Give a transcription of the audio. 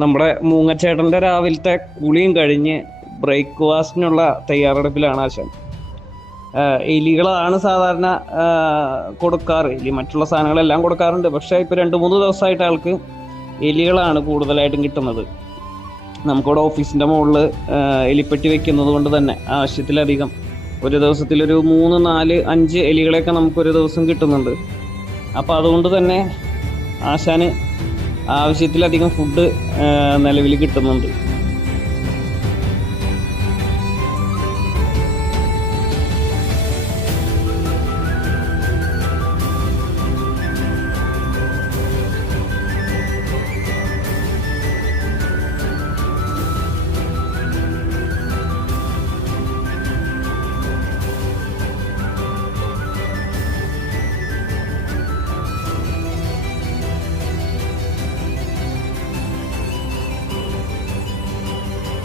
നമ്മുടെ മൂങ്ങച്ചേട്ടൻ്റെ രാവിലത്തെ കുളിയും കഴിഞ്ഞ് ബ്രേക്ക്ഫാസ്റ്റിനുള്ള തയ്യാറെടുപ്പിലാണ് ആശാൻ. എലികളാണ് സാധാരണ കൊടുക്കാറ്. എലി മറ്റുള്ള സാധനങ്ങളെല്ലാം കൊടുക്കാറുണ്ട്, പക്ഷേ ഇപ്പോൾ 2-3 ദിവസമായിട്ട് ആൾക്ക് എലികളാണ് കൂടുതലായിട്ടും കിട്ടുന്നത്. നമുക്കിവിടെ ഓഫീസിൻ്റെ മുകളിൽ എലിപ്പെട്ടി വെക്കുന്നത് കൊണ്ട് തന്നെ ആവശ്യത്തിലധികം ഒരു ദിവസത്തിലൊരു 3, 4, 5 എലികളെയൊക്കെ നമുക്കൊരു ദിവസം കിട്ടുന്നുണ്ട്. അപ്പോൾ അതുകൊണ്ട് തന്നെ ആശാന് ആവശ്യത്തിലധികം ഫുഡ് നിലവിൽ കിട്ടുന്നുണ്ട്.